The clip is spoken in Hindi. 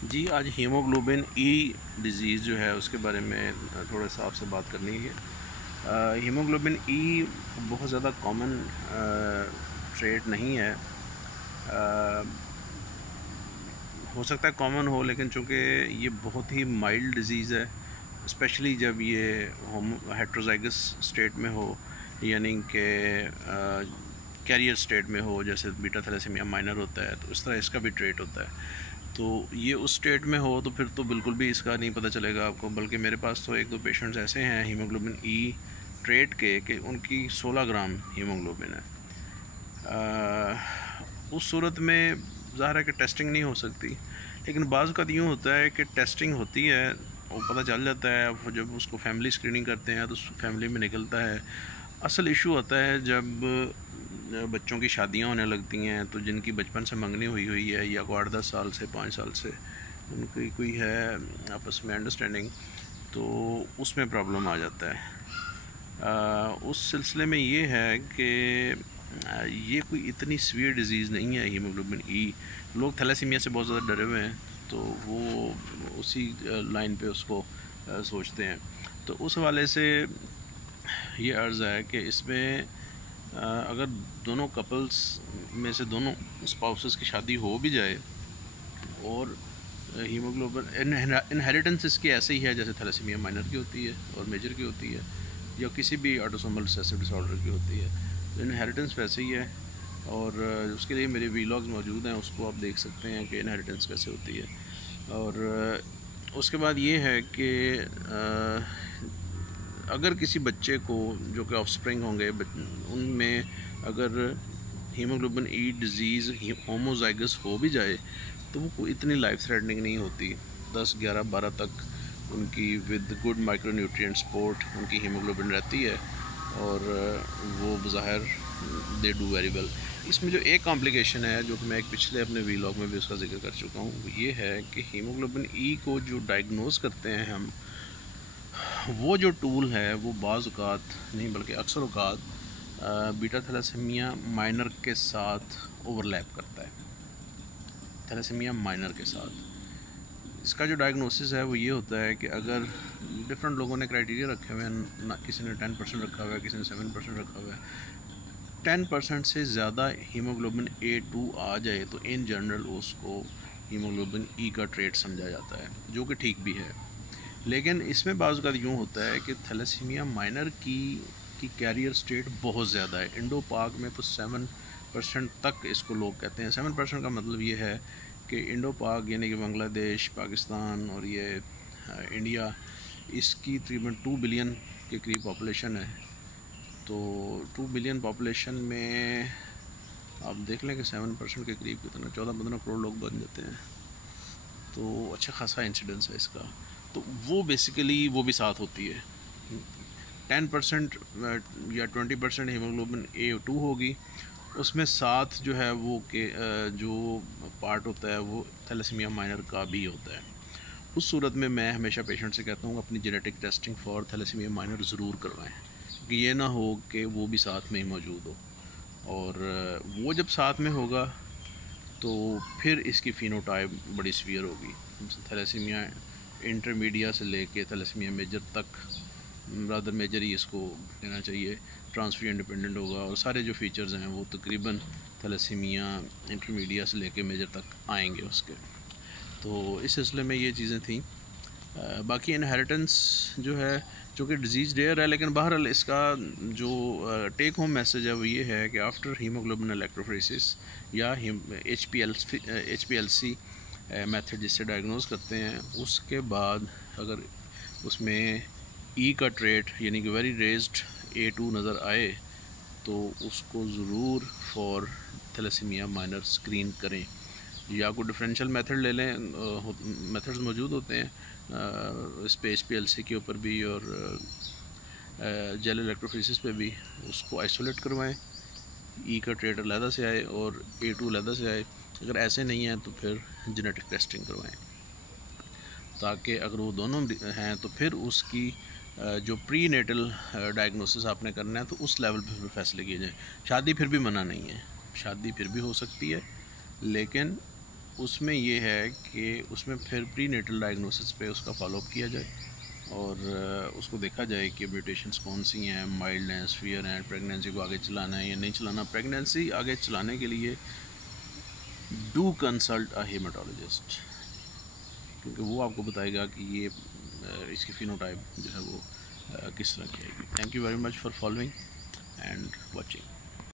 जी, आज हीमोग्लोबिन ई डिज़ीज़ जो है उसके बारे में थोड़ा सा आपसे बात करनी है। हीमोग्लोबिन ई बहुत ज़्यादा कॉमन ट्रेट नहीं है। हो सकता है कॉमन हो, लेकिन चूँकि ये बहुत ही माइल्ड डिज़ीज़ है, स्पेशली जब ये हेट्रोज़ाइगस स्टेट में हो, यानी कि कैरियर स्टेट में हो, जैसे बीटा थैलेसीमिया माइनर होता है, तो इस तरह इसका भी ट्रेट होता है। तो ये उस स्टेट में हो तो फिर तो बिल्कुल भी इसका नहीं पता चलेगा आपको। बल्कि मेरे पास तो एक दो पेशेंट्स ऐसे हैं हीमोग्लोबिन ई ट्रेट के कि उनकी 16 ग्राम हीमोग्लोबिन है। उस सूरत में ज़ाहिर है कि टेस्टिंग नहीं हो सकती, लेकिन बाज़ का यूँ होता है कि टेस्टिंग होती है और पता चल जाता है। अब जब उसको फैमिली स्क्रीनिंग करते हैं तो फैमिली में निकलता है। असल इशू होता है जब बच्चों की शादियां होने लगती हैं, तो जिनकी बचपन से मंगनी हुई है या को 8-10 साल से 5 साल से उनकी कोई है आपस में अंडरस्टैंडिंग, तो उसमें प्रॉब्लम आ जाता है। उस सिलसिले में ये है कि ये कोई इतनी सीवियर डिज़ीज़ नहीं है हीमोग्लोबिन ई। लोग थैलेसीमिया से बहुत ज़्यादा डरे हुए हैं, तो वो उसी लाइन पे उसको सोचते हैं। तो उस हवाले से ये अर्ज़ है कि इसमें अगर दोनों कपल्स में से दोनों स्पाउसेस की शादी हो भी जाए और हीमोग्लोबिन इनहेरिटेंस इसकी ऐसे ही है जैसे थैलेसीमिया माइनर की होती है और मेजर की होती है, या किसी भी ऑटोसोमल रिसेसिव डिसऑर्डर की होती है, तो इनहेरिटेंस वैसे ही है। और उसके लिए मेरे वीलॉग्स मौजूद हैं, उसको आप देख सकते हैं कि इनहेरिटेंस कैसे होती है। और उसके बाद ये है कि अगर किसी बच्चे को जो कि ऑफस्प्रिंग होंगे उनमें अगर हीमोग्लोबिन ई डिज़ीज़ होमोजाइगस हो भी जाए तो वो कोई इतनी लाइफ थ्रेटनिंग नहीं होती। 10, 11, 12 तक उनकी विद गुड माइक्रोन्यूट्रिएंट सपोर्ट उनकी हीमोग्लोबिन रहती है और वो बज़ाहिर दे डू वेरी वेल। इसमें जो एक कॉम्प्लिकेशन है जो कि मैं एक पिछले अपने वीलॉग में भी उसका जिक्र कर चुका हूँ, वो ये है कि हीमोग्लोबिन ई को जो डायग्नोस करते हैं हम, वो जो टूल है वो बाज़ औक़ात नहीं बल्कि अक्सर औक़ात बीटा थैलेसीमिया माइनर के साथ ओवरलैप करता है। थैलेसीमिया माइनर के साथ इसका जो डायग्नोसिस है वो ये होता है कि अगर डिफरेंट लोगों ने क्राइटेरिया रखे हुए हैं ना, किसी ने 10% रखा हुआ है, किसी ने 7% रखा हुआ है। 10% से ज़्यादा हीमोग्लोबिन A2 आ जाए तो इन जनरल उसको हीमोग्लोबिन ई का ट्रेट समझा जाता है, जो कि ठीक भी है। लेकिन इसमें बाज़ का यूँ होता है कि थैलेसीमिया माइनर की कैरियर स्टेट बहुत ज़्यादा है। इंडो पाक में तो 7% तक इसको लोग कहते हैं। 7% का मतलब ये है कि इंडो पाक यानी कि बांग्लादेश, पाकिस्तान और ये इंडिया, इसकी तकरीबन 2 बिलियन के करीब पॉपुलेशन है। तो 2 बिलियन पॉपुलेशन में आप देख लें कि 7% के करीब कितना 14-15 करोड़ लोग बन जाते हैं, तो अच्छा खासा इंसिडेंस है इसका। तो वो बेसिकली वो भी साथ होती है। 10% या 20% हीमोग्लोबिन A2 होगी, उसमें साथ जो है वो के जो पार्ट होता है वो थैलेसीमिया माइनर का भी होता है। उस सूरत में मैं हमेशा पेशेंट से कहता हूँ अपनी genetic testing for thalassemia minor ज़रूर करवाएं, क्योंकि ये ना हो कि वो भी साथ में ही मौजूद हो। और वो जब साथ में होगा तो फिर इसकी फिनोटाइप बड़ी सीवियर होगी। थैलेसीमिया इंटरमीडिया से लेके थैलेसीमिया मेजर तक, रादर मेजर ही इसको कहना चाहिए, ट्रांसफ्यूजन इंडिपेंडेंट होगा और सारे जो फीचर्स हैं वो तकरीबन थैलेसीमिया इंटरमीडिया से लेके मेजर तक आएंगे उसके। तो इस सिलसिले में ये चीज़ें थी। बाकी इनहेरिटेंस जो है जो कि डिज़ीज़ रेयर है, लेकिन बहरहाल इसका जो टेक होम मैसेज है वो ये है कि आफ्टर हीमोग्लोबिन इलेक्ट्रोफोरेसिस या HPLC मेथड जिससे डायग्नोस करते हैं, उसके बाद अगर उसमें ई का ट्रेट यानी कि वेरी रेज्ड A2 नज़र आए तो उसको ज़रूर फॉर थैलेसीमिया माइनर स्क्रीन करें। या कोई डिफरेंशियल मेथड ले लें, मेथड्स मौजूद होते हैं इस पे HPLC के ऊपर भी और जेल इलेक्ट्रोफोरेसिस पे भी। उसको आइसोलेट करवाएं, ई का ट्रेट अलहदा से आए और A2 अलहदा से आए। अगर ऐसे नहीं है तो फिर जेनेटिक टेस्टिंग करवाएं, ताकि अगर वो दोनों हैं तो फिर उसकी जो प्री नेटल डायग्नोसिस आपने करना है तो उस लेवल पर फिर फैसले किए जाएँ। शादी फिर भी मना नहीं है, शादी फिर भी हो सकती है, लेकिन उसमें ये है कि उसमें फिर प्री नेटल डायग्नोसिस पे उसका फॉलोअप किया जाए और उसको देखा जाए कि म्यूटेशंस कौन सी हैं, माइल्ड हैं, सीवियर हैं, प्रेगनेंसी को आगे चलाना है या नहीं चलाना। प्रेगनेंसी आगे चलाने के लिए डू कंसल्ट अ हेमाटोलॉजिस्ट, क्योंकि वो आपको बताएगा कि ये इसकी फिनोटाइप जो है वो किस तरह की आएगी। Thank you very much for following and watching.